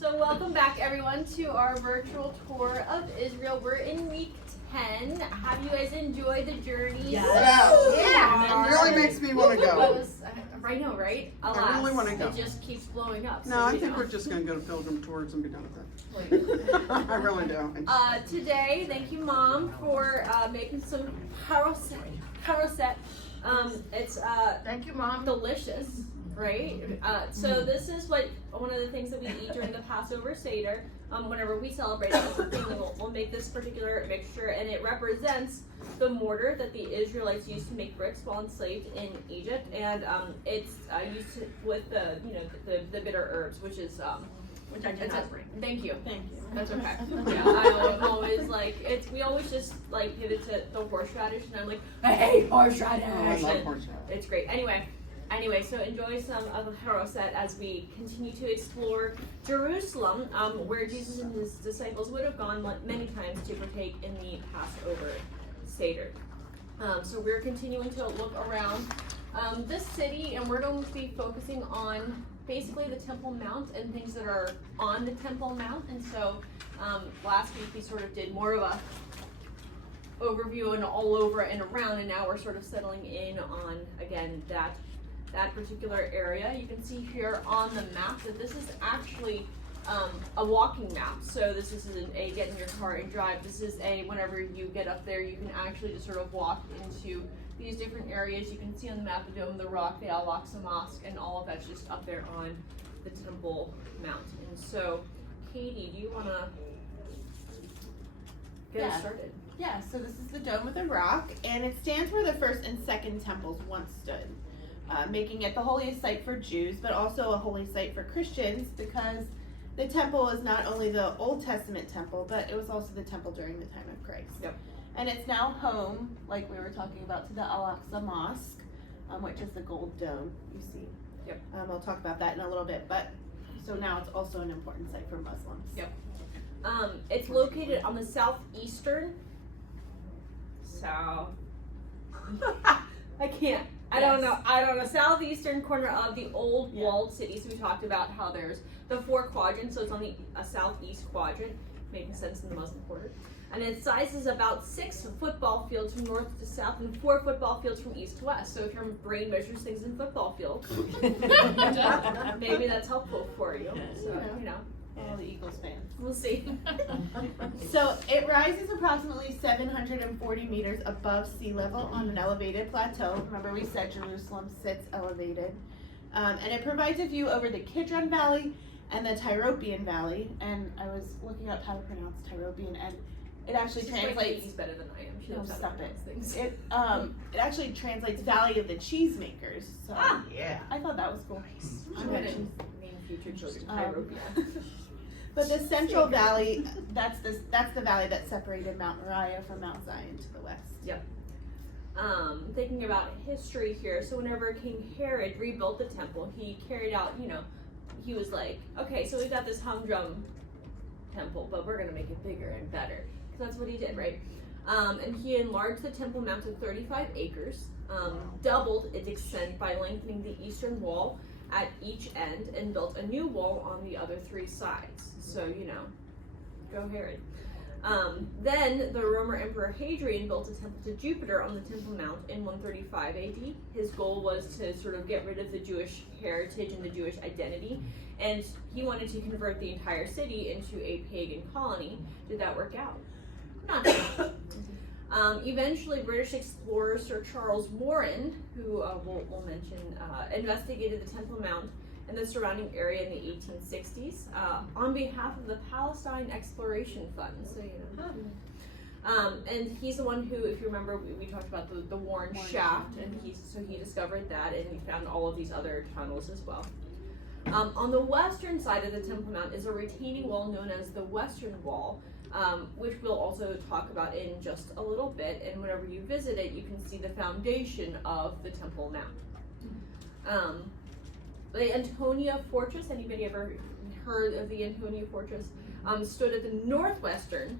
So welcome back everyone to our virtual tour of Israel. We're in week 10. Have you guys enjoyed the journey? Yes. Yeah. It really makes me want to go. I know, right? Alas, I really want to go. It just keeps blowing up. No, I think we're just going to go to Pilgrim Tours and be done with it. I really do. Today, thank you, Mom, for making some carousel. It's Thank you, Mom. delicious, right? So this is one of the things that we eat during the Passover Seder. Whenever we celebrate it, we'll make this particular mixture, and it represents the mortar that the Israelites used to make bricks while enslaved in Egypt, and it's used with the bitter herbs, which is Which I did not bring. Thank you. Thank you. That's okay. Yeah, I'm always like, we always just like pivot to the horseradish, and I'm like, I hate horseradish. I love horseradish. It's great. Anyway, so enjoy some of the Haroset as we continue to explore Jerusalem, where Jesus and his disciples would have gone many times to partake in the Passover Seder. So we're continuing to look around this city, and we're going to be focusing on basically the Temple Mount and things that are on the Temple Mount. And so last week we sort of did more of a overview and all over and around, and now we're sort of settling in on, again, that particular area. You can see here on the map that this is actually a walking map. So this isn't a get in your car and drive. This is a whenever you get up there, you can actually just sort of walk into these different areas. You can see on the map the Dome of the Rock, the Al-Aqsa Mosque, and all of that's just up there on the Temple Mount. And so, Katie, do you want to get us started? Yeah, so this is the Dome of the Rock, and it stands where the first and second temples once stood, making it the holiest site for Jews, but also a holy site for Christians, because the temple is not only the Old Testament temple, but it was also the temple during the time of Christ. Yep. And it's now home, like we were talking about, to the Al-Aqsa Mosque, which is the gold dome you see. Yep. I'll talk about that in a little bit, but so now it's also an important site for Muslims. Yep. It's located on the southeastern. I don't know. Southeastern corner of the old walled city. So we talked about how there's the 4 quadrants, so it's on the southeast quadrant, making sense in the Muslim quarter. And its size is about 6 football fields from north to south and 4 football fields from east to west. So if your brain measures things in football fields, maybe that's helpful for you. So, All the Eagles fans. We'll see. So it rises approximately 740 meters above sea level on an elevated plateau. Remember we said Jerusalem sits elevated. And it provides a view over the Kidron Valley and the Tyropoeon Valley. And I was looking up how to pronounce Tyropoeon, and it actually translates. He's better than I am. She No, knows how to stop pronounce it. things. It actually translates Valley of the Cheesemakers. So Yeah. I thought that was cool. I'm gonna name future children Tyropoeon. But the Central Valley, that's the valley that separated Mount Mariah from Mount Zion to the west. Yep. Thinking about history here, so whenever King Herod rebuilt the temple, he carried out, he was like, okay, so we've got this humdrum temple, but we're gonna make it bigger and better. Because that's what he did, right? And he enlarged the Temple Mount to 35 acres, doubled its extent by lengthening the eastern wall at each end, and built a new wall on the other 3 sides. So, go Herod. Then the Roman Emperor Hadrian built a temple to Jupiter on the Temple Mount in 135 AD. His goal was to sort of get rid of the Jewish heritage and the Jewish identity, and he wanted to convert the entire city into a pagan colony. Did that work out? Not so. Eventually, British explorer Sir Charles Warren, who we'll mention, investigated the Temple Mount and the surrounding area in the 1860s on behalf of the Palestine Exploration Fund. So, and he's the one who, if you remember, we talked about the Warren Shaft, and he discovered that, and he found all of these other tunnels as well. On the western side of the Temple Mount is a retaining wall known as the Western Wall, which we'll also talk about in just a little bit. And whenever you visit it, you can see the foundation of the Temple Mount. The Antonia Fortress, anybody ever heard of the Antonia Fortress? Stood at the northwestern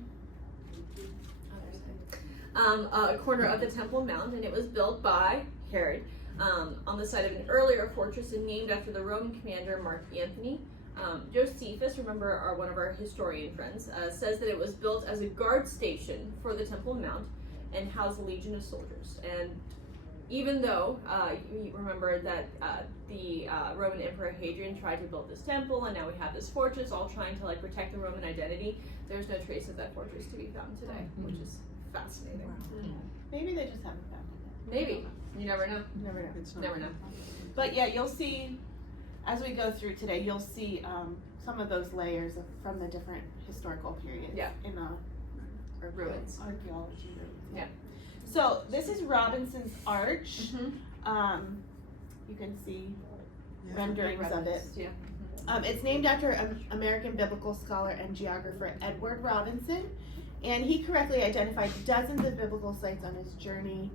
corner of the Temple Mount, and it was built by Herod on the site of an earlier fortress and named after the Roman commander Mark Antony. Josephus, remember, one of our historian friends, says that it was built as a guard station for the Temple Mount and housed a legion of soldiers. And even though you remember that the Roman Emperor Hadrian tried to build this temple, and now we have this fortress, all trying to like protect the Roman identity, there's no trace of that fortress to be found today, which is fascinating. Wow. Maybe they just haven't found it. Maybe. You never know. Never know. It's not Never know. But yeah, you'll see, as we go through today, you'll see some of those layers from the different historical periods in Ruins. Archaeology ruins. Yeah. So this is Robinson's Arch. Mm-hmm. You can see Yeah. renderings of it. Yeah. It's named after American biblical scholar and geographer Edward Robinson, and he correctly identified dozens of biblical sites on his journey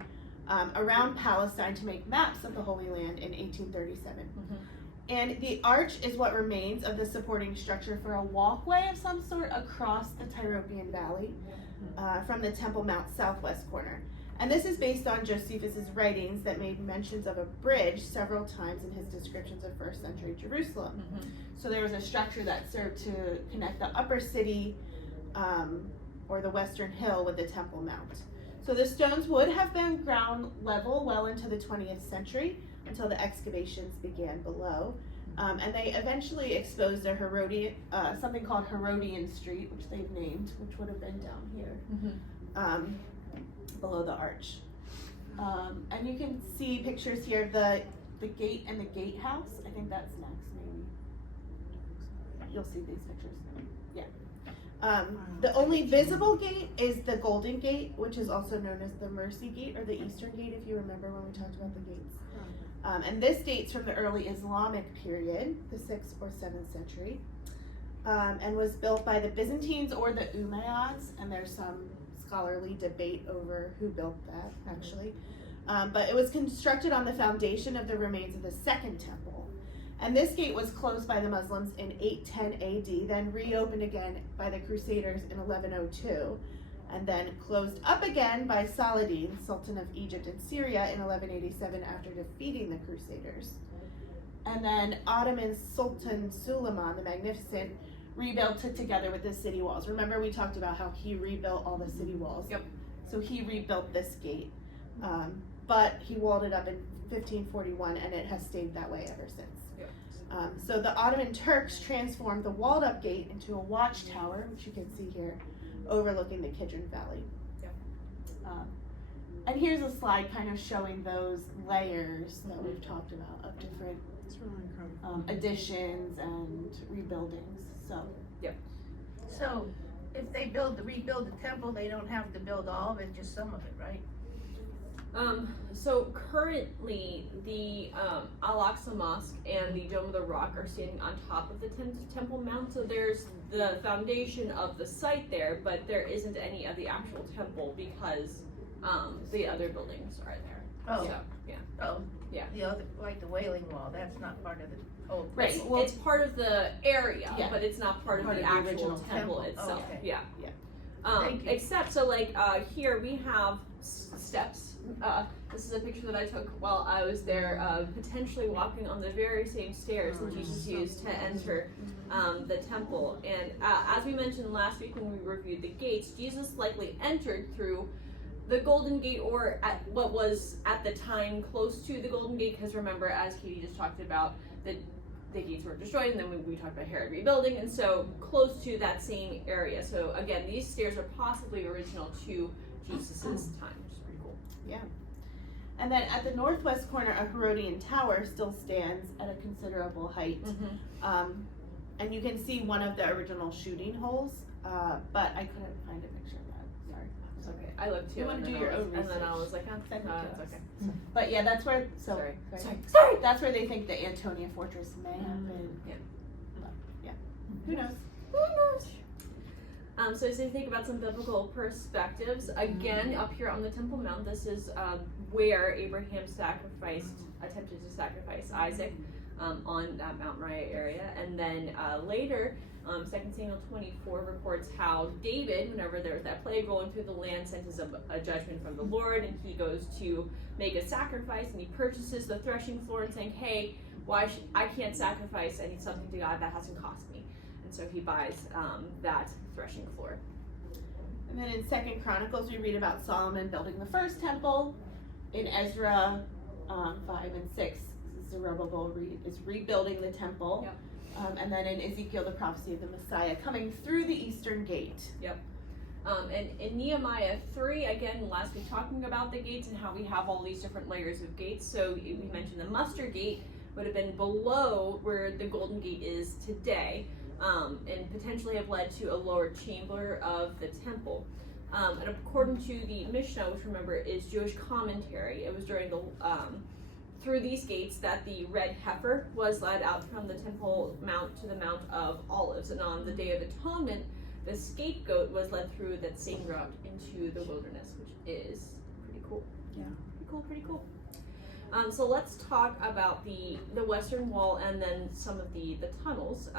around Palestine to make maps of the Holy Land in 1837. Mm-hmm. And the arch is what remains of the supporting structure for a walkway of some sort across the Tyropoeon Valley from the Temple Mount southwest corner. And this is based on Josephus's writings that made mentions of a bridge several times in his descriptions of first century Jerusalem. Mm-hmm. So there was a structure that served to connect the upper city or the western hill with the Temple Mount. So the stones would have been ground level well into the 20th century until the excavations began below. And they eventually exposed a Herodian, something called Herodian Street, which they've named, which would have been down here. Mm-hmm. Below the arch. And you can see pictures here of the gate and the gatehouse. I think that's next, maybe. You'll see these pictures. Yeah. The only visible gate is the Golden Gate, which is also known as the Mercy Gate or the Eastern Gate, if you remember when we talked about the gates. And this dates from the early Islamic period, the 6th or 7th century, and was built by the Byzantines or the Umayyads, and there's some scholarly debate over who built that, actually. But it was constructed on the foundation of the remains of the Second Temple. And this gate was closed by the Muslims in 810 AD, then reopened again by the Crusaders in 1102, and then closed up again by Saladin, Sultan of Egypt and Syria, in 1187 after defeating the Crusaders. And then Ottoman Sultan Suleiman the Magnificent rebuilt it together with the city walls. Remember we talked about how he rebuilt all the city walls? Yep. So he rebuilt this gate, but he walled it up in 1541 and it has stayed that way ever since. Yep. So the Ottoman Turks transformed the walled up gate into a watchtower, which you can see here, overlooking the Kidron Valley. Yep. And here's a slide kind of showing those layers that we've talked about of different It's really incredible. additions and rebuildings. So if they rebuild the temple, they don't have to build all of it, just some of it, right? So currently the Al-Aqsa Mosque and the Dome of the Rock are standing on top of the Temple Mount, so there's the foundation of the site there, but there isn't any of the actual temple because the other buildings are there. Oh. So, yeah. Oh. Yeah. The other, like the Wailing Wall, that's not part of the whole Right, temple. Well- it's part of the area, Yeah. but it's not part of Part the of the actual original temple temple. itself. Oh, okay. Yeah. Yeah. Thank you. Except, so like here we have steps. This is a picture that I took while I was there, potentially walking on the very same stairs that Jesus used to enter the temple. And as we mentioned last week when we reviewed the gates, Jesus likely entered through the Golden Gate, or at what was at the time close to the Golden Gate, because remember, as Katie just talked about, the gates were destroyed, and then we talked about Herod rebuilding, and so close to that same area. So again, these stairs are possibly original to Jesus's time, which is pretty cool. Yeah. And then at the northwest corner, a Herodian tower still stands at a considerable height. And you can see one of the original shooting holes, but I couldn't find a picture of that. Sorry. It's okay. I looked too, You wanna and do then your I was, own and then I research. was like, oh, Send it no, to it's us. okay. But yeah, that's where. So Sorry. That's where they think the Antonia Fortress may have been. Yeah. But, yeah. Who knows? So as you think about some biblical perspectives, again, up here on the Temple Mount, this is where Abraham attempted to sacrifice Isaac on that Mount Mariah area. And then later, 2 Samuel 24 reports how David, whenever there was that plague rolling through the land, sent as a judgment from the Lord, and he goes to make a sacrifice, and he purchases the threshing floor and saying, hey, I can't sacrifice something to God that hasn't cost me. And so he buys that threshing floor. And then in 2 Chronicles, we read about Solomon building the first temple. In Ezra 5 and 6, Zerubbabel is rebuilding the temple. Yep. And then in Ezekiel, the prophecy of the Messiah coming through the eastern gate. Yep. And in Nehemiah 3, again, last week talking about the gates and how we have all these different layers of gates. So we mentioned the mustard gate would have been below where the golden gate is today, and potentially have led to a lower chamber of the temple. And according to the Mishnah, which remember is Jewish commentary, it was during the through these gates that the red heifer was led out from the temple mount to the Mount of Olives, and on the Day of Atonement, the scapegoat was led through that same route into the wilderness, which is pretty cool. Yeah. Pretty cool. So let's talk about the western wall and then some of the tunnels.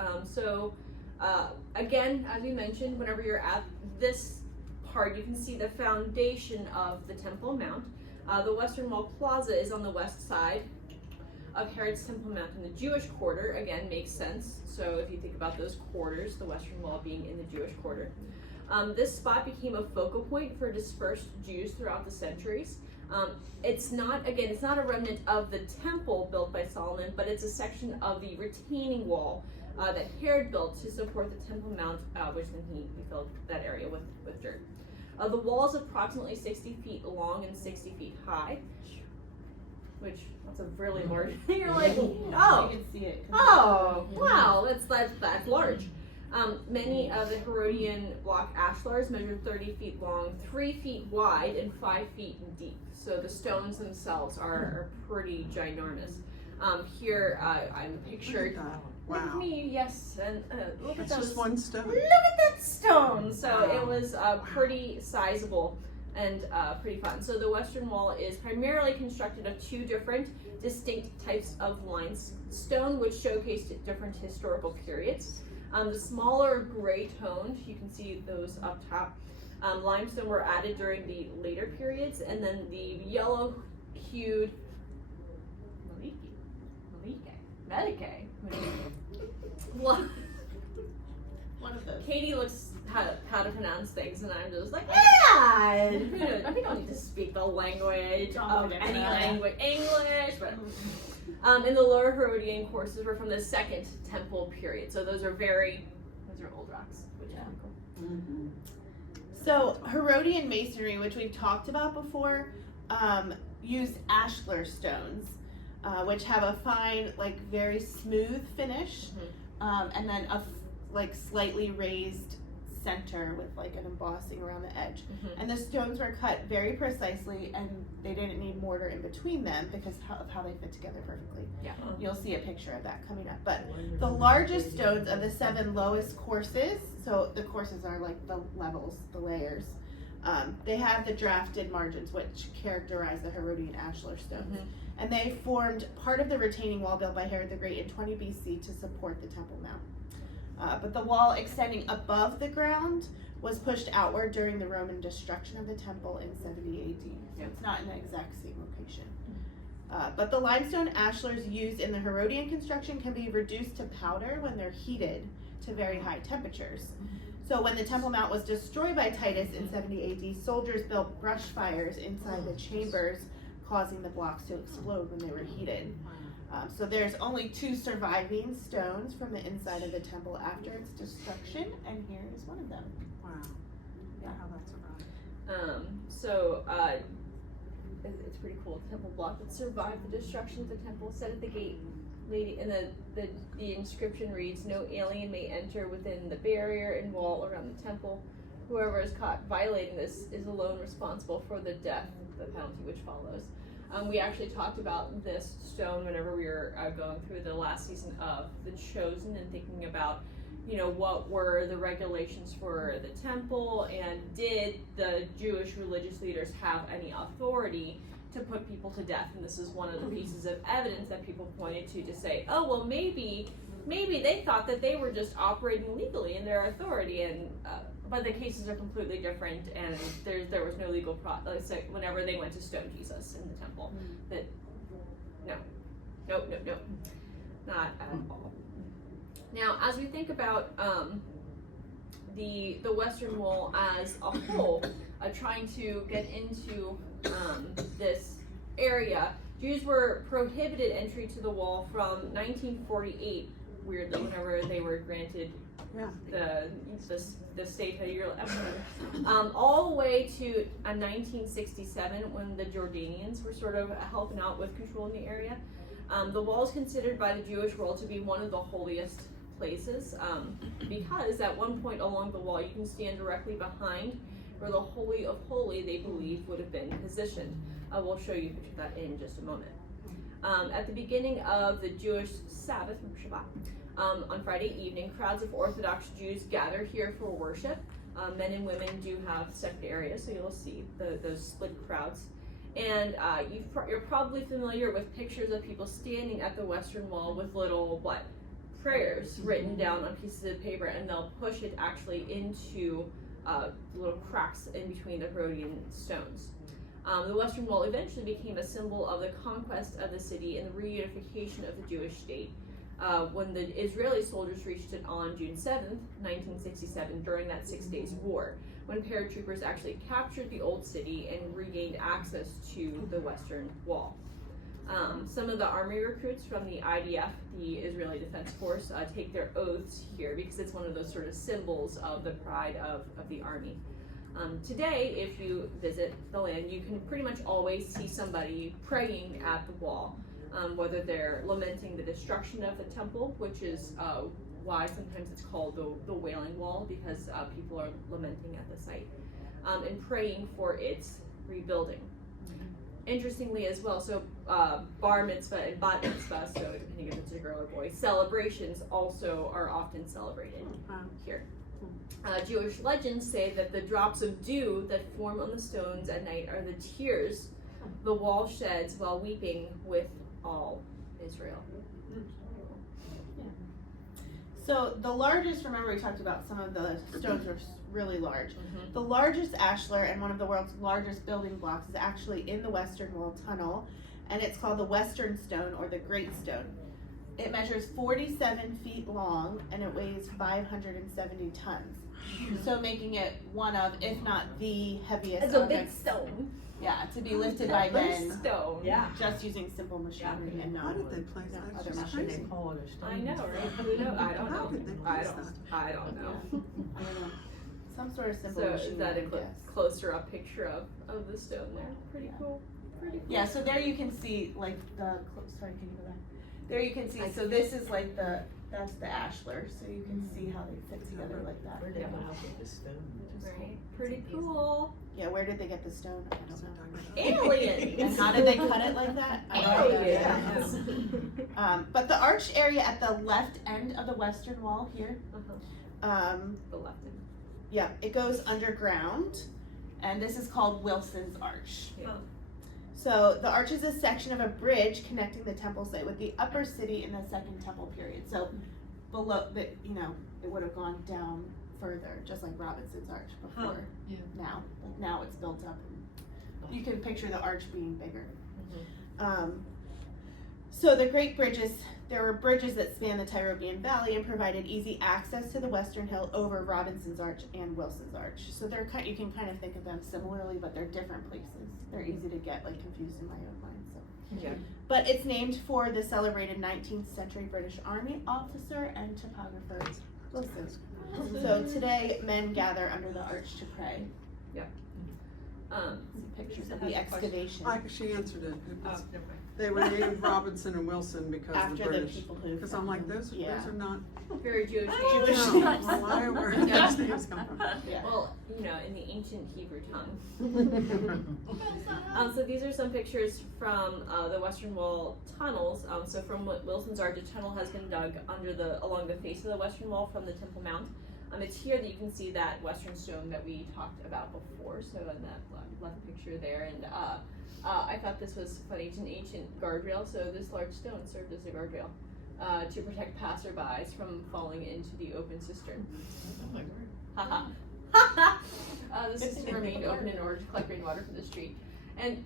Again, as we mentioned, whenever you're at this part, you can see the foundation of the Temple Mount. The Western Wall Plaza is on the west side of Herod's Temple Mount in the Jewish quarter. Again, makes sense. So if you think about those quarters, the Western Wall being in the Jewish quarter. This spot became a focal point for dispersed Jews throughout the centuries. It's not a remnant of the temple built by Solomon, but it's a section of the retaining wall that Herod built to support the Temple Mount, which then he filled that area with dirt. The wall is approximately 60 feet long and 60 feet high, which that's a really large. You're like, oh, You can see it. oh, wow, that's large. Many of the Herodian block ashlars measured 30 feet long, 3 feet wide, and 5 feet deep. So the stones themselves are pretty ginormous. Here I'm pictured. Wow. Look at me, yes, and look at It's those. just one stone. Look at that stone. So Wow. it was pretty sizable and pretty fun. So the Western Wall is primarily constructed of two different distinct types of limestone, which showcased different historical periods. The smaller gray toned, you can see those up top, limestone were added during the later periods, and then the yellow hued One One of those. Katie looks how to pronounce things, and I'm just like, yeah! We don't need to speak the language of any language, English, but and the lower Herodian courses were from the Second Temple period, so those are old rocks, which is pretty cool. Mm-hmm. So Herodian masonry, which we've talked about before, used ashlar stones, which have a fine, like very smooth finish, and then a slightly raised center with like an embossing around the edge. And the stones were cut very precisely, and they didn't need mortar in between them because of how they fit together perfectly. Yeah. You'll see a picture of that coming up. But the largest stones of the 7 lowest courses, so the courses are like the levels, the layers, they have the drafted margins, which characterize the Herodian ashlar stones. And they formed part of the retaining wall built by Herod the Great in 20 BC to support the Temple Mount. But the wall extending above the ground was pushed outward during the Roman destruction of the temple in 70 AD. So it's not in the exact same location. But the limestone ashlars used in the Herodian construction can be reduced to powder when they're heated to very high temperatures. So when the Temple Mount was destroyed by Titus in 70 AD, soldiers built brush fires inside the chambers, causing the blocks to explode when they were heated. So there's only 2 surviving stones from the inside of the temple after its destruction, and here is one of them. Wow. Yeah. How that survived. It's pretty cool. The temple block that survived the destruction of the temple set at the gate. Lady, and the inscription reads, "No alien may enter within the barrier and wall around the temple. Whoever is caught violating this is alone responsible for the death, the penalty which follows." We actually talked about this stone whenever we were going through the last season of The Chosen and thinking about, what were the regulations for the temple, and did the Jewish religious leaders have any authority to put people to death? And this is one of the pieces of evidence that people pointed to say, oh, well, maybe they thought that they were just operating legally in their authority, and but the cases are completely different, and there was no legal whenever they went to stone Jesus in the temple. That no. not at all. Now, as we think about the Western Wall as a whole, trying to get into this area, Jews were prohibited entry to the wall from 1948, weirdly, whenever they were granted the statehood, all the way to 1967, when the Jordanians were sort of helping out with controlling the area. The wall is considered by the Jewish world to be one of the holiest places, because at one point along the wall you can stand directly behind where the Holy of Holy, they believe, would have been positioned. We'll show you a picture of that in just a moment. At the beginning of the Jewish Sabbath, Shabbat, on Friday evening, crowds of Orthodox Jews gather here for worship. Men and women do have separate areas, so you'll see those split crowds. And you're probably familiar with pictures of people standing at the Western Wall with little, prayers written down on pieces of paper, and they'll push it actually into little cracks in between the Herodian stones. The Western Wall eventually became a symbol of the conquest of the city and the reunification of the Jewish state. When the Israeli soldiers reached it on June 7th, 1967, during that 6 days war, when paratroopers actually captured the old city and regained access to the Western Wall. Some of the army recruits from the IDF, the Israeli Defense Force, take their oaths here because it's one of those sort of symbols of the pride of the army. Today, if you visit the land, you can pretty much always see somebody praying at the wall, whether they're lamenting the destruction of the temple, which is why sometimes it's called the Wailing Wall, because people are lamenting at the site, and praying for its rebuilding. Interestingly as well, so bar mitzvah and bat mitzvah, so depending if it's a girl or boy, celebrations also are often celebrated here. Jewish legends say that the drops of dew that form on the stones at night are the tears the wall sheds while weeping with all Israel. So the largest, remember we talked about some of the stones were really large. The largest ashlar and one of the world's largest building blocks is actually in the Western Wall tunnel, and it's called the Western Stone or the Great Stone. It measures 47 feet long and it weighs 570 tons. So making it one of, if not the heaviest. It's a big stone. Yeah, to be lifted by men. Stone. Yeah. Just using simple machinery and How not did they place that? other It's just machinery. crazy. call it a stone. I know, right? Who knows? I don't How know. did they I place don't. that? I don't know. I don't know. Some sort of simple So machinery. is that a I guess. closer up picture of the stone there? Pretty cool. Pretty cool. Yeah, so there you can see like sorry, can you go back? There you can see, so this is like that's the ashlar, so you can see how they fit together like that. Where did they get the stone? Right. Pretty cool. Yeah, where did they get the stone? I don't know. Aliens. And how did they cut it like that? I don't know. Aliens. But the arch area at the left end of the Western Wall here, The left end. yeah, it goes underground, and this is called Wilson's Arch. Yeah. So the arch is a section of a bridge connecting the temple site with the upper city in the Second Temple period. So below, it would have gone down further, just like Robinson's Arch before. Yeah. Now, like now it's built up. And you can picture the arch being bigger. So the Great Bridges, there were bridges that spanned the Tyrolean Valley and provided easy access to the Western Hill over Robinson's Arch and Wilson's Arch. So they're you can kind of think of them similarly, but they're different places. They're easy to get confused in my own mind. So. Yeah. But it's named for the celebrated 19th century British Army officer and topographer Wilson. So today, men gather under the arch to pray. See pictures of the excavation. She answered it. Oh, never mind. They were named Robinson and Wilson because of After the the British. people who. Because I'm like, those are not. Very Jewish. Jewish No, names. well, where did Yeah. those names come from? Yeah. Well, in the ancient Hebrew tongue. So these are some pictures from the Western Wall tunnels. So from Wilson's Arch, a tunnel has been dug along the face of the Western Wall from the Temple Mount. It's here that you can see that Western stone that we talked about before. So in that left picture there, and I thought this was funny. It's an ancient guardrail. So this large stone served as a guardrail to protect passerbys from falling into the open cistern. Haha. The system remained open in order to collect rainwater from the street. And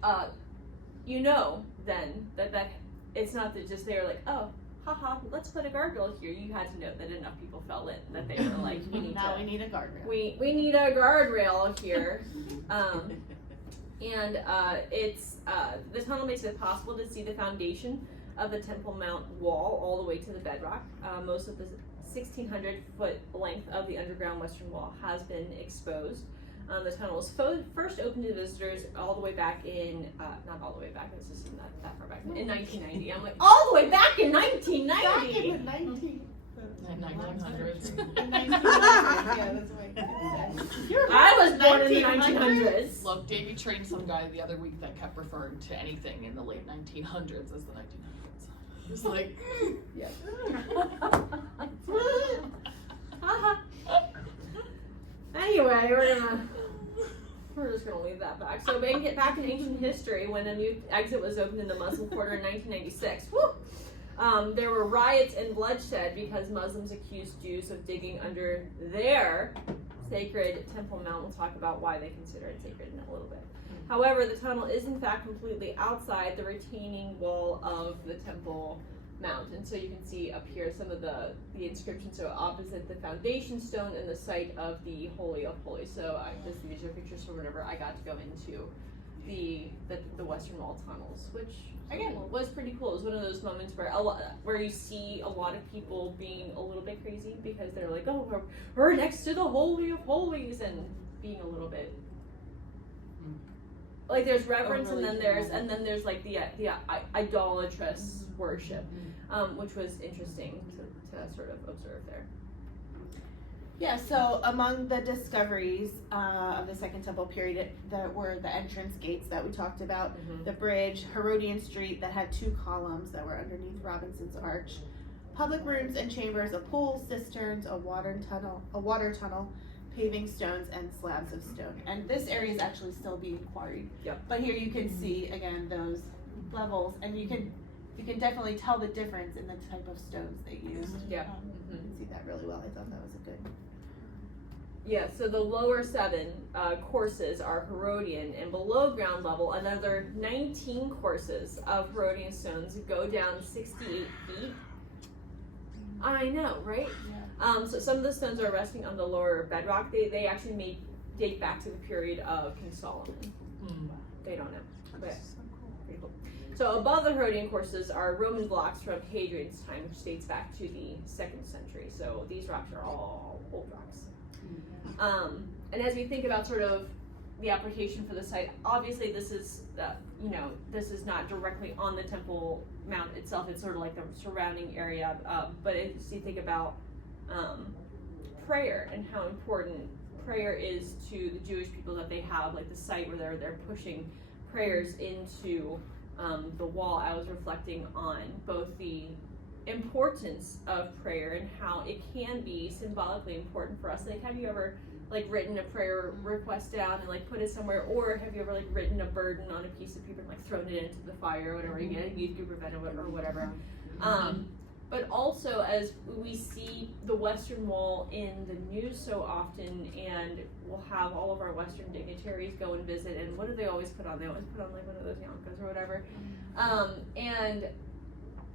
then that it's not that just they were like, oh, haha, let's put a guardrail here. You had to know that enough people felt it, that they were like, we need we need a guardrail. we need a guardrail here. It's the tunnel makes it possible to see the foundation of the Temple Mount wall all the way to the bedrock. Most of the 1,600 foot length of the underground western wall has been exposed. The tunnel was first opened to visitors all the way back in, not all the way back, this isn't that far back, in 1990. I'm like, all the way back in 1990! Back in the 1900s. Yeah, that's right. I was born in the 1900s. Look, Davey trained some guy the other week that kept referring to anything in the late 1900s as the 1900s. He was like, Yeah. Anyway, we're just gonna leave that back. So back in ancient history, when a new exit was opened in the Muslim quarter in 1996, there were riots and bloodshed because Muslims accused Jews of digging under their sacred Temple Mount. We'll talk about why they consider it sacred in a little bit. However, the tunnel is in fact completely outside the retaining wall of the Temple Mount. And so you can see up here some of the inscriptions. So opposite the foundation stone and the site of the Holy of Holies. So these are pictures from whenever I got to go into the Western Wall tunnels, which again was pretty cool. It was one of those moments where you see a lot of people being a little bit crazy because they're like, oh, we're next to the Holy of Holies, and being a little bit like there's reverence, and then there's like the idolatrous worship, which was interesting to sort of observe there. Yeah, so among the discoveries of the Second Temple period were the entrance gates that we talked about, the bridge, Herodian Street that had 2 columns that were underneath Robinson's Arch, public rooms and chambers, a pool, cisterns, a water tunnel, paving stones, and slabs of stone. And this area is actually still being quarried. Yep. But here you can see again those levels, and you can definitely tell the difference in the type of stones they used. Yeah. You can see that really well. I thought that was a good. Yeah, so the lower 7 courses are Herodian, and below ground level, another 19 courses of Herodian stones go down 68 feet. I know, right? Yeah. So some of the stones are resting on the lower bedrock. They actually date back to the period of King Solomon. They don't know, but pretty cool. So above the Herodian courses are Roman blocks from Hadrian's time, which dates back to the 2nd century. So these rocks are all old rocks. And as we think about sort of the application for the site, obviously this is this is not directly on the Temple Mount itself. It's sort of like the surrounding area. But as you think about prayer and how important prayer is to the Jewish people, that they have like the site where they're pushing prayers into the wall, I was reflecting on both the importance of prayer and how it can be symbolically important for us. Like, have you ever like written a prayer request down and like put it somewhere, or have you ever like written a burden on a piece of paper and like thrown it into the fire or whatever, you get a youth group event or whatever. But also, as we see the Western Wall in the news so often, and we'll have all of our Western dignitaries go and visit, and what do they always put on? They always put on like one of those yarmulkes or whatever. And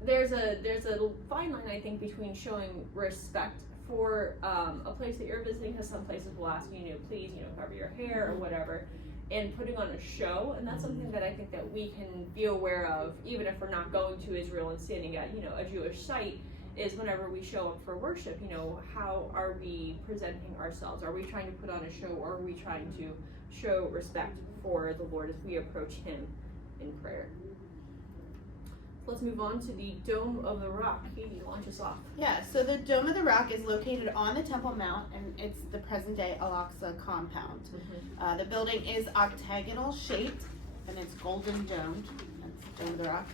there's a fine line, I think, between showing respect for a place that you're visiting, because some places will ask you, please, cover your hair or whatever, and putting on a show. And that's something that I think that we can be aware of, even if we're not going to Israel and standing at, a Jewish site, is whenever we show up for worship, how are we presenting ourselves? Are we trying to put on a show, or are we trying to show respect for the Lord as we approach Him in prayer? Let's move on to the Dome of the Rock. Katie, launch us off. Yeah, so the Dome of the Rock is located on the Temple Mount, and it's the present-day Al-Aqsa compound. The building is octagonal shaped, and it's golden domed. That's the Dome of the Rock.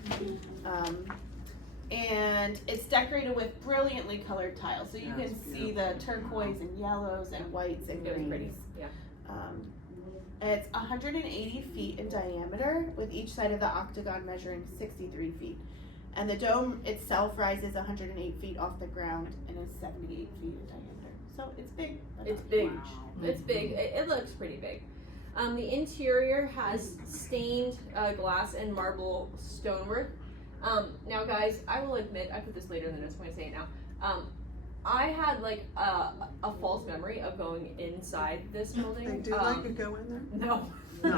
And it's decorated with brilliantly colored tiles, so you can see the turquoise and yellows and whites and It was greens. pretty, yeah. It's 180 feet in diameter, with each side of the octagon measuring 63 feet. And the dome itself rises 108 feet off the ground and is 78 feet in diameter. So it's big. It's big. It's big. It looks pretty big. The interior has stained glass and marble stonework Now guys, I will admit, I put this later in the notes, I'm gonna say it now. I had like a false memory of going inside this building. They do let you go in there? No. No.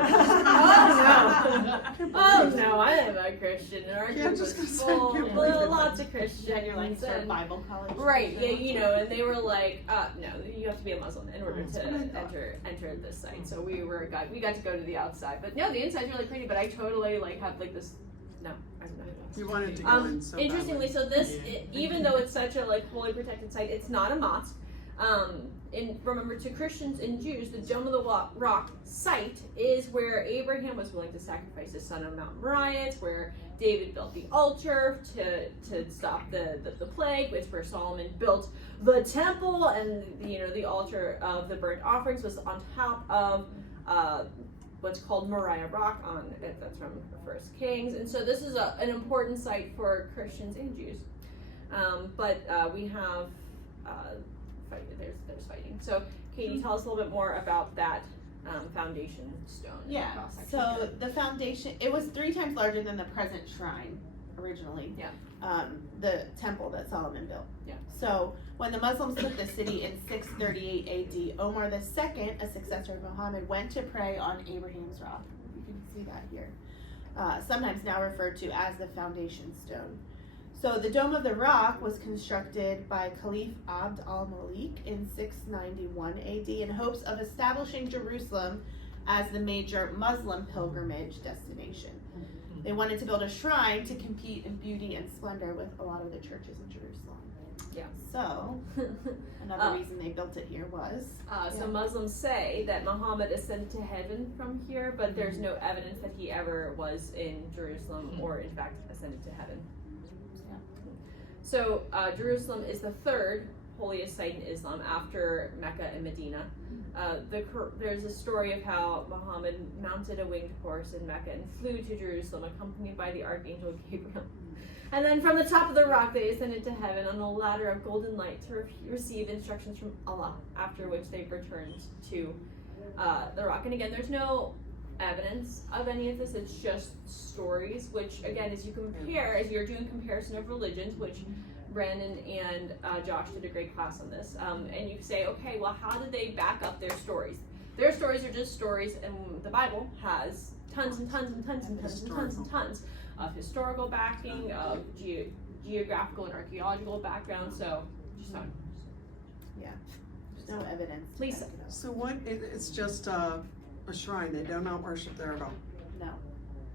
Oh no, I am a Christian and our Yeah, group just was gonna say, I full, can't believe it. lots of Christians. And you're like sort of and- Bible college. Right, yeah, you know, and they were like, no, you have to be a Muslim in order That's to what I thought. enter this site. So we got to go to the outside, but no, the inside's really pretty. But I totally like have like this. No, I don't know. You wanted to go in so Interestingly, badly. so this, even though it's such a like fully protected site, it's not a mosque. Remember, to Christians and Jews, the Dome of the Rock site is where Abraham was willing to sacrifice his son on Mount Mariah. It's where David built the altar to stop the plague. It's where Solomon built the temple, and the altar of the burnt offerings was on top of what's called Mariah Rock. That's from the First Kings, and so this is an important site for Christians and Jews. But we have there's fighting. So Katie, tell us a little bit more about that foundation stone. Yeah, cross-section so here. the foundation, it was 3 times larger than the present shrine originally. Yeah. The temple that Solomon built. Yeah. So when the Muslims took the city in 638 AD, Omar II, a successor of Muhammad, went to pray on Abraham's rock. You can see that here. Sometimes now referred to as the foundation stone. So the Dome of the Rock was constructed by Caliph Abd al-Malik in 691 AD in hopes of establishing Jerusalem as the major Muslim pilgrimage destination. They wanted to build a shrine to compete in beauty and splendor with a lot of the churches in Jerusalem. Yeah. So another reason they built it here was So Muslims say that Muhammad ascended to heaven from here, but there's no evidence that he ever was in Jerusalem or in fact ascended to heaven. So Jerusalem is the 3rd holiest site in Islam after Mecca and Medina. There's a story of how Muhammad mounted a winged horse in Mecca and flew to Jerusalem accompanied by the archangel Gabriel. And then from the top of the rock they ascended to heaven on a ladder of golden light to receive instructions from Allah, after which they returned to the rock. And again, there's no evidence of any of this, it's just stories, which again, as you're doing comparison of religions, which Brandon and Josh did a great class on this, and you say, okay, well, how did they back up their stories? Their stories are just stories, and the Bible has tons and tons and tons and tons and tons and tons of historical backing, of geographical and archaeological background, so just not. there's no evidence. Please. to back it up. So what, it's just a shrine, they do not worship there at all? No.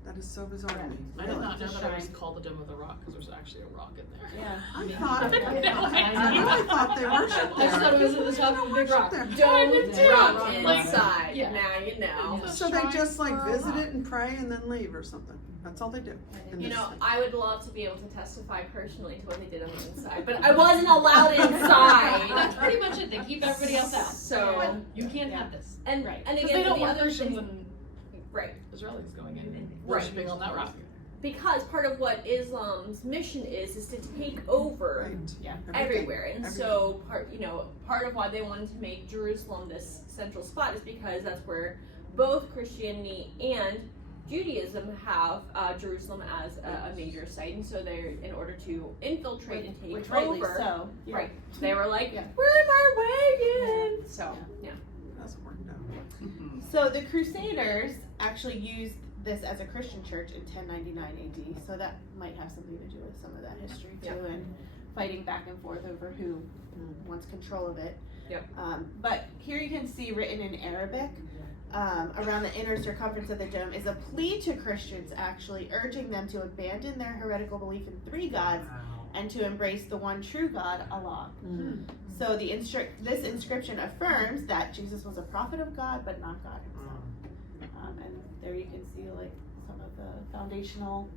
That is so bizarre to me. I did not know It's a that it was shrine. called the Dome of the Rock, because there's actually a rock in there. Yeah. I thought, I I really thought they worshipped I just thought there. it was at the top of a big rock. There. Dome rock Like, inside. yeah. Now you know. Yeah. So they just like Shrine visit for a it and pray and then leave or something? That's all they do? in You this know, thing? I would love to be able to testify personally to what they did on the inside, but I wasn't allowed inside. That's pretty much it. They keep everybody else out. So, You can't have this. and Right. and Because again, they don't the want other Christians thing, and right? Israelis going in and Right. worshiping on that rock. Because part of what Islam's mission is to take over Right. Yeah. everywhere, and so part of why they wanted to make Jerusalem this central spot is because that's where both Christianity and Judaism have Jerusalem as a major site, and so they're, in order to infiltrate and take Which rightly over, so. Yeah. right? They were like, Yeah. "We're our way in." So yeah. That's worked out. So the Crusaders actually used this as a Christian church in 1099 AD, so that might have something to do with some of that history too, Yeah. and fighting back and forth over who wants control of it. Yep. But here you can see written in Arabic, around the inner circumference of the dome, is a plea to Christians, actually urging them to abandon their heretical belief in 3 gods and to embrace the one true God, Allah. So this inscription affirms that Jesus was a prophet of God, but not God himself. And there you can see like some of the foundational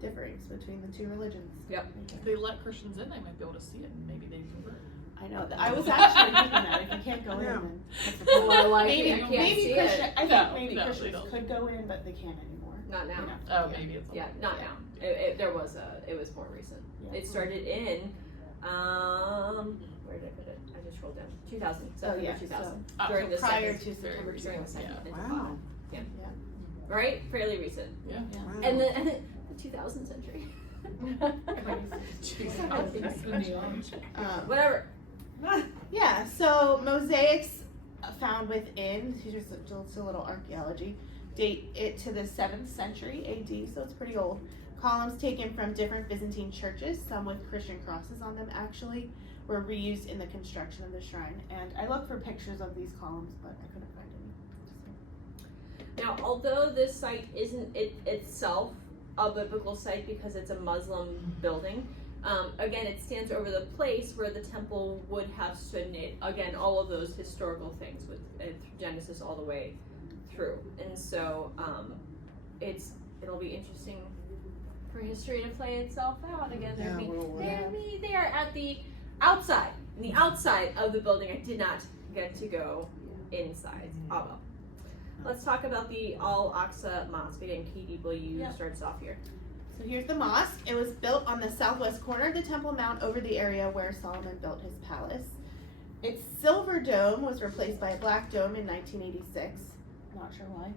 difference between the 2 religions. Yep. If they let Christians in, they might be able to see it and maybe they'd convert. I know that. I was actually thinking that if you can't go Yeah. in, then what's the point? Well, like, maybe I can't maybe see Christian. it. I think No, maybe no, they Christians don't. could go in, but they can't anymore. Not now. You know? Oh, maybe it's Yeah, not now. There was it was more recent. Yeah. It started in where did I put it? I just scrolled down. 2000. September yeah, 2000. so- during the prior second, to September during the 2000. second Yeah. intifada. Wow. Right? Fairly recent. Yeah. Wow. And the 2000 century. Um, Whatever. Yeah, so mosaics found within, here's just a little archaeology, date it to the 7th century AD, so it's pretty old. Columns taken from different Byzantine churches, some with Christian crosses on them actually, were reused in the construction of the shrine. And I looked for pictures of these columns, but I couldn't find any. Now, although this site isn't itself a biblical site because it's a Muslim building, again, it stands over the place where the temple would have stood. Again, all of those historical things with Genesis all the way through, and so it'll be interesting for history to play itself out again. They are at the outside, of the building. I did not get to go inside. Well. Let's talk about the Al-Aqsa Mosque. Again, Katie, will you start us off here? So here's the mosque. It was built on the southwest corner of the Temple Mount over the area where Solomon built his palace. Its silver dome was replaced by a black dome in 1986. Not sure why.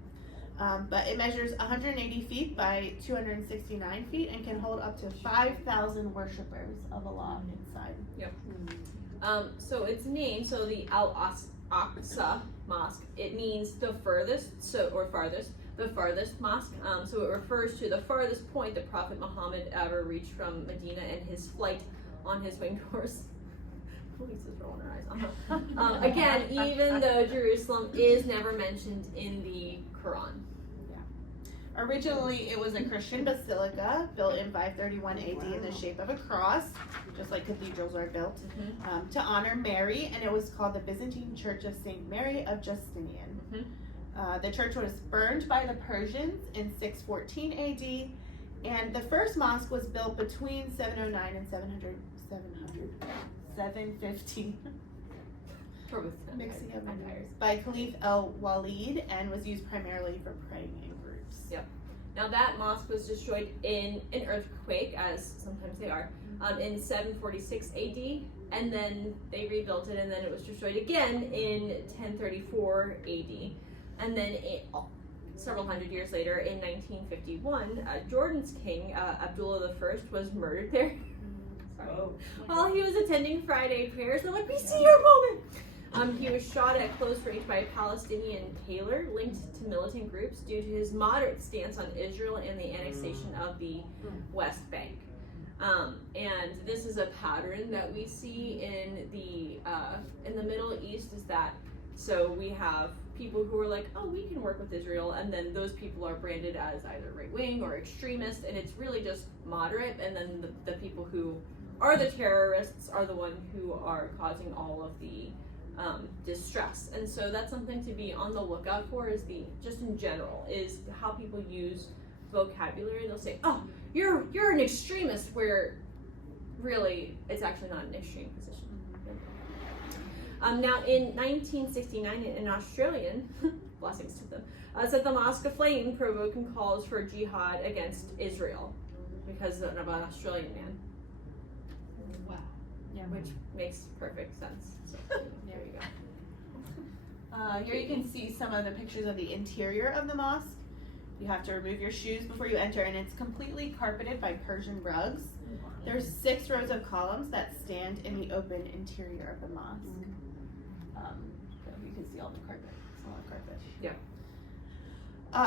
But it measures 180 feet by 269 feet and can hold up to 5,000 worshippers of Allah inside. Yep. So its name, the Al-Aqsa Mosque, it means the furthest, the farthest mosque. So it refers to the farthest point the Prophet Muhammad ever reached from Medina and his flight on his winged horse. Lisa's rolling her eyes. Again, even though Jerusalem is never mentioned in the Quran. Originally, it was a Christian basilica built in 531 AD in the shape of a cross, just like cathedrals are built, to honor Mary, and it was called the Byzantine Church of St. Mary of Justinian. The church was burned by the Persians in 614 AD, and the first mosque was built between 709 and 715. Mixing of empires. By Caliph al-Walid, and was used primarily for praying in groups. Yep. Now that mosque was destroyed in an earthquake, as sometimes they are, in 746 AD, and then they rebuilt it, and then it was destroyed again in 1034 AD, and then several hundred years later, in 1951, Jordan's king, Abdullah I, was murdered there. While he was attending Friday prayers. They're like, we see your moment! He was shot at close range by a Palestinian tailor linked to militant groups due to his moderate stance on Israel and the annexation of the West Bank. And this is a pattern that we see in the Middle East, is that so we have people who are like, oh, we can work with Israel, and then those people are branded as either right-wing or extremist, and it's really just moderate, and then the people who are the terrorists are the one who are causing all of the distress. And so that's something to be on the lookout for, is just in general, is how people use vocabulary. They'll say, oh, you're an extremist, where really it's actually not an extreme position. Now in 1969, an Australian, blessings to them, set the mosque aflame, provoking calls for jihad against Israel because of an Australian man. Wow. Yeah. Which makes perfect sense. So there you go. Here you can see some of the pictures of the interior of the mosque. You have to remove your shoes before you enter, and it's completely carpeted by Persian rugs. There's 6 rows of columns that stand in the open interior of the mosque. So you can see all the carpet. It's a lot of carpet. Yeah.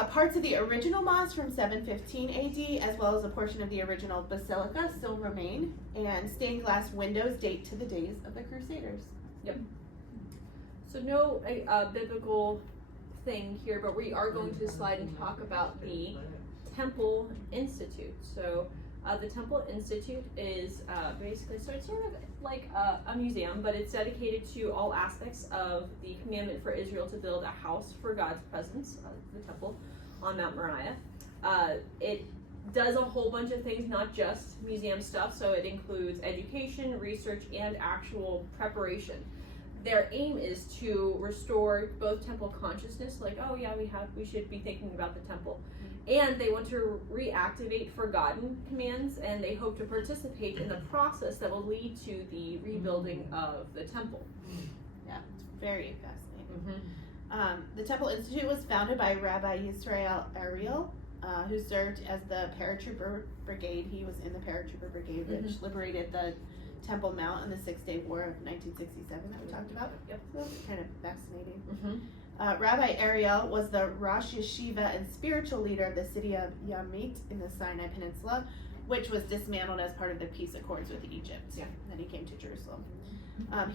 Parts of the original mosque from 715 AD, as well as a portion of the original basilica, still remain, and stained glass windows date to the days of the Crusaders. Yep. So no biblical thing here, but we are going to slide and talk about the Temple Institute. So the Temple Institute is basically, so it's sort of like a museum, but it's dedicated to all aspects of the commandment for Israel to build a house for God's presence, the temple, on Mount Mariah. It does a whole bunch of things, not just museum stuff, so it includes education, research, and actual preparation. Their aim is to restore both temple consciousness, like, oh yeah, we should be thinking about the temple, and they want to reactivate forgotten commands, and they hope to participate in the process that will lead to the rebuilding of the temple. Yeah, it's very fascinating. The Temple Institute was founded by Rabbi Yisrael Ariel, who served as the paratrooper brigade. He was in the paratrooper brigade, which liberated the Temple Mount in the 6-Day War of 1967 that we talked about. Yep. So that's kind of fascinating. Rabbi Ariel was the Rosh Yeshiva and spiritual leader of the city of Yamit in the Sinai Peninsula, which was dismantled as part of the peace accords with Egypt. Yeah. Then he came to Jerusalem.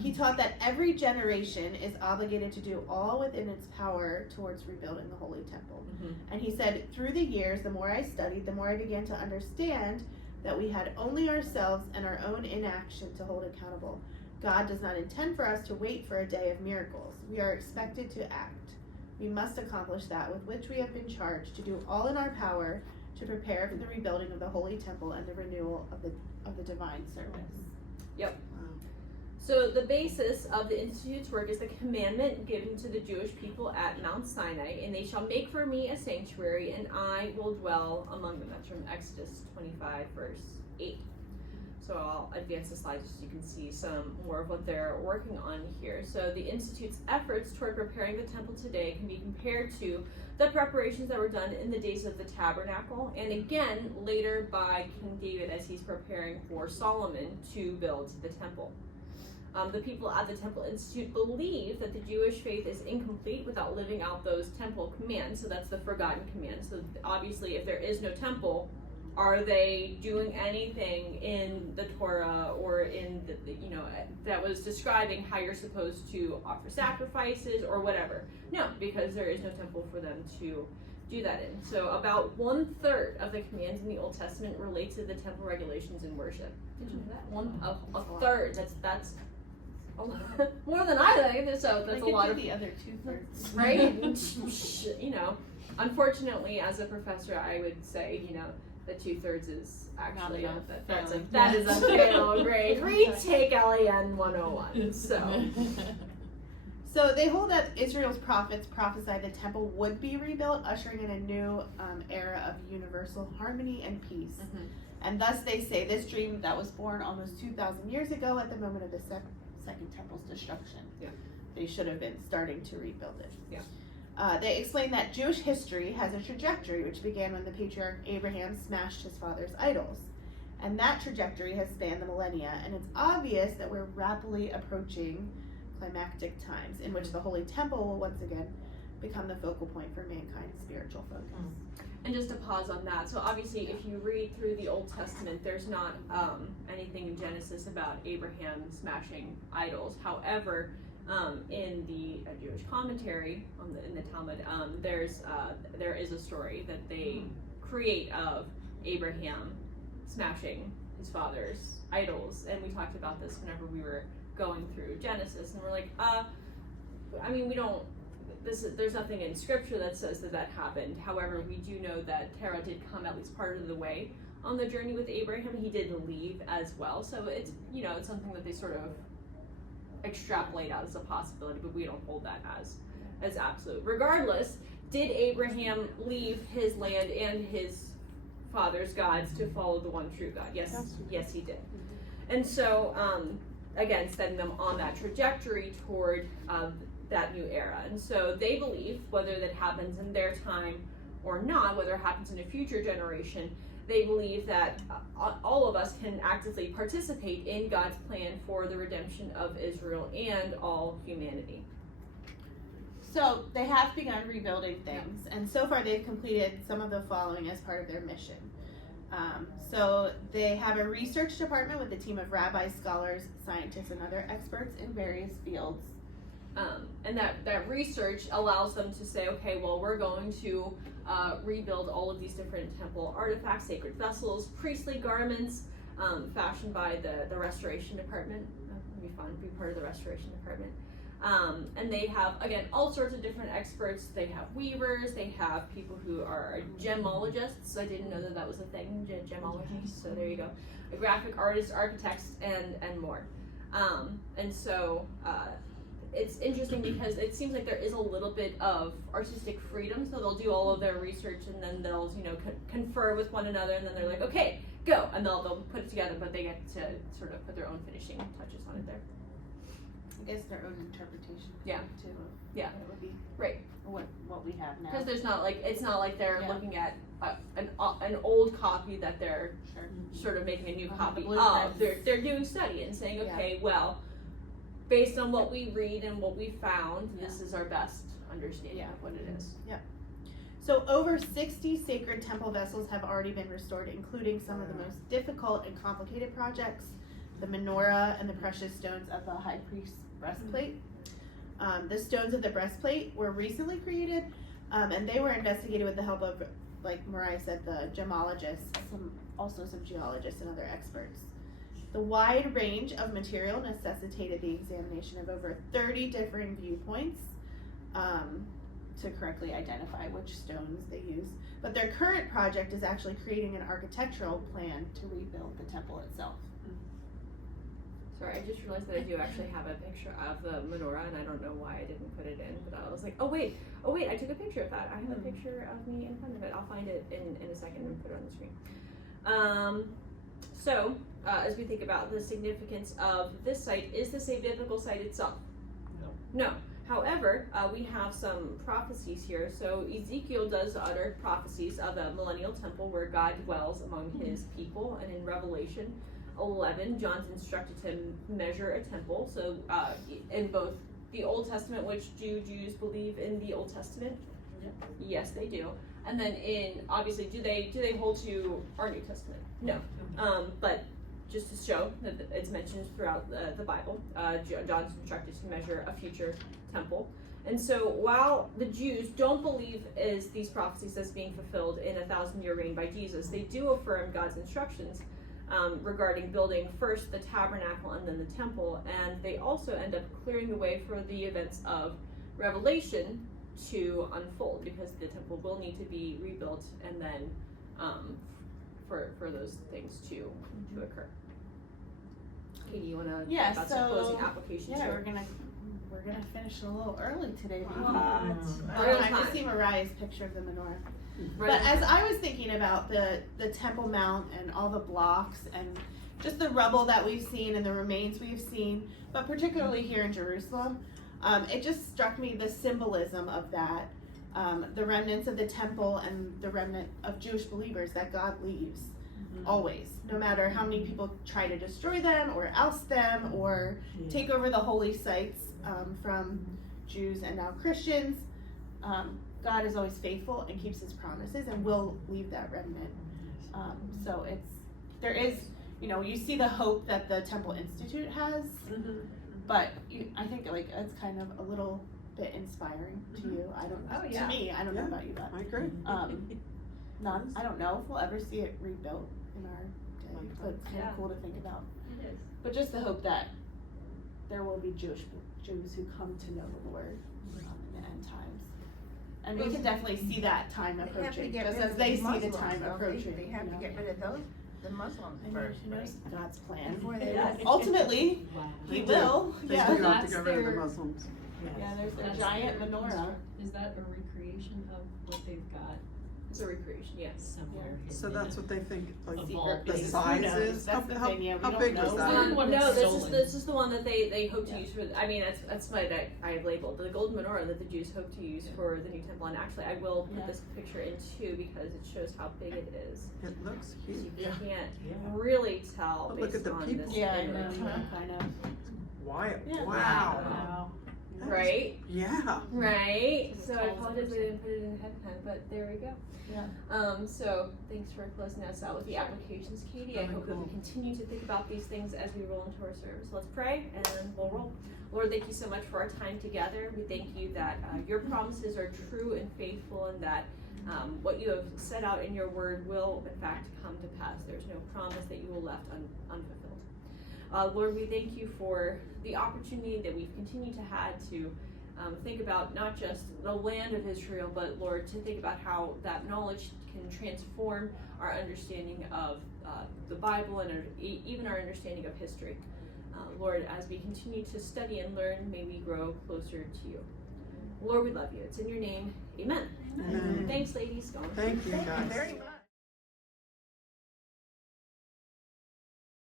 He taught that every generation is obligated to do all within its power towards rebuilding the Holy Temple. And he said, through the years, the more I studied, the more I began to understand that we had only ourselves and our own inaction to hold accountable. God does not intend for us to wait for a day of miracles. We are expected to act. We must accomplish that with which we have been charged to do all in our power to prepare for the rebuilding of the Holy Temple and the renewal of the divine service. So the basis of the Institute's work is the commandment given to the Jewish people at Mount Sinai, and they shall make for me a sanctuary, and I will dwell among them. That's from Exodus 25, verse 8. So I'll advance the slides so you can see some more of what they're working on here. So the Institute's efforts toward preparing the temple today can be compared to the preparations that were done in the days of the tabernacle, and again later by King David as he's preparing for Solomon to build the temple. The people at the Temple Institute believe that the Jewish faith is incomplete without living out those temple commands. So that's the forgotten commands. So obviously, if there is no temple, are they doing anything in the Torah or in the that was describing how you're supposed to offer sacrifices or whatever? No, because there is no temple for them to do that in. So about 1/3 of the commands in the Old Testament relate to the temple regulations in worship. Did you know that? A third. That's more than I think. So that's a lot of the other 2/3, right? Unfortunately, as a professor, I would say the 2/3 is actually that is a fail grade. Retake LAN 101. So they hold that Israel's prophets prophesied the temple would be rebuilt, ushering in a new era of universal harmony and peace. And thus they say this dream that was born almost 2,000 years ago at the moment of the second temple's destruction. They should have been starting to rebuild it. They explain that Jewish history has a trajectory which began when the patriarch Abraham smashed his father's idols. And that trajectory has spanned the millennia, and it's obvious that we're rapidly approaching climactic times in which the Holy Temple will once again become the focal point for mankind's spiritual focus. And just to pause on that, so obviously if you read through the Old Testament, there's not anything in Genesis about Abraham smashing idols. However, in the Jewish commentary in the Talmud, there is a story that they create of Abraham smashing his father's idols, and we talked about this whenever we were going through Genesis, and we're like, we don't. There's nothing in scripture that says that happened. However, we do know that Terah did come at least part of the way on the journey with Abraham. He did leave as well. So it's it's something that they sort of extrapolate out as a possibility, but we don't hold that as absolute. Regardless, did Abraham leave his land and his father's gods to follow the one true God? Yes, he did. And so again, setting them on that trajectory toward that new era. And so they believe, whether that happens in their time or not, whether it happens in a future generation, they believe that all of us can actively participate in God's plan for the redemption of Israel and all humanity. So they have begun rebuilding things, and so far they've completed some of the following as part of their mission. So they have a research department with a team of rabbis, scholars, scientists, and other experts in various fields. And that research allows them to say, okay, well, we're going to rebuild all of these different temple artifacts, sacred vessels, priestly garments, fashioned by the restoration department. That would be fun to be part of the restoration department. And they have, again, all sorts of different experts. They have weavers, they have people who are gemologists. I didn't know that was a thing, gemology, so there you go. Graphic artists, architects, and more. And so it's interesting because it seems like there is a little bit of artistic freedom. So they'll do all of their research and then they'll, confer with one another, and then they're like, okay, go, and they'll put it together, but they get to sort of put their own finishing touches on it there. I guess their own interpretation. Yeah. Too. Yeah. It would be Right. what we have now. Because there's not like, it's not like they're Yeah. looking at an old copy that they're Sure. sort of making a new The copy of. blueprints. They're doing study and saying, okay, well, based on what we read and what we found, this is our best understanding of what it is. So over 60 sacred temple vessels have already been restored, including some of the most difficult and complicated projects, the menorah and the precious stones of the high priest's breastplate. The stones of the breastplate were recently created, and they were investigated with the help of, like Mariah said, the gemologists, some geologists and other experts. The wide range of material necessitated the examination of over 30 different viewpoints to correctly identify which stones they use. But their current project is actually creating an architectural plan to rebuild the temple itself. Sorry, I just realized that I do actually have a picture of the menorah, and I don't know why I didn't put it in, but I was like, oh wait, I took a picture of that. I have a picture of me in front of it. I'll find it in a second and put it on the screen. So, as we think about the significance of this site, is this a biblical site itself? No. However, we have some prophecies here. So Ezekiel does utter prophecies of a millennial temple where God dwells among his people, and in Revelation 11, John's instructed to measure a temple. So in both the Old Testament, which do Jews believe in the Old Testament? Yes, they do. And then obviously, do they hold to our New Testament? No. But just to show that it's mentioned throughout the Bible, John's instructed to measure a future temple. And so while the Jews don't believe these prophecies as being fulfilled in 1,000-year reign by Jesus, they do affirm God's instructions regarding building first the tabernacle and then the temple, and they also end up clearing the way for the events of Revelation to unfold, because the temple will need to be rebuilt and then for those things to occur. Katie, you want to talk about some closing applications Yeah, here? we're gonna finish a little early today. Time to see Mariah's picture of the menorah. Right. But as I was thinking about the Temple Mount and all the blocks and just the rubble that we've seen and the remains we've seen, but particularly here in Jerusalem, it just struck me the symbolism of that, the remnants of the temple and the remnant of Jewish believers that God leaves always, no matter how many people try to destroy them or oust them or take over the holy sites from Jews and now Christians. God is always faithful and keeps his promises and will leave that remnant. So there is, you see the hope that the Temple Institute has, but I think it's kind of a little bit inspiring to you. To me, I don't know about you, but I agree. I don't know if we'll ever see it rebuilt in our day, but it's kind of cool to think about. It is. But just the hope that there will be Jews who come to know the Lord in the end times. And we can definitely see that time approaching, just as they see the time approaching. They have to get rid of the Muslims first. Who knows God's plan? Before they Ultimately, he will. They Yeah. do have to That's get rid of the their- Muslims. Yeah, there's a That's giant their menorah. Is that a recreation of what they've got It's a recreation, yes. somewhere? So that's what they think, like, Of all the things. size Who knows? is? That's the How thing, yeah, we how don't big know. was The that? one No, that's this stolen. is the one that they hope to use for. I mean, that's what I have labeled the golden menorah that the Jews hope to use for the new temple. And actually, I will put this picture in too because it shows how big it is. It looks huge. You can't really tell But look based at the on people. this Yeah, I image. know, kind of. Why? Yeah. Wow. That is- Right? Yeah. Right. So I Tall as a apologize I person. didn't put it in ahead of time, but there we go. Yeah. So thanks for closing us out with the applications, Katie. I Really hope that we cool. continue to think about these things as we roll into our service. Let's pray and we'll roll. Lord, thank you so much for our time together. We thank you that your promises are true and faithful, and that what you have set out in your word will in fact come to pass. There's no promise that you will left unfulfilled. Lord, we thank you for the opportunity that we've continued to have to think about not just the land of Israel, but Lord, to think about how that knowledge can transform our understanding of the Bible and even our understanding of history. Lord, as we continue to study and learn, may we grow closer to you. Lord, we love you. It's in your name. Amen. Amen. Thanks, ladies. Go on. Thank you, Thank you guys. very much.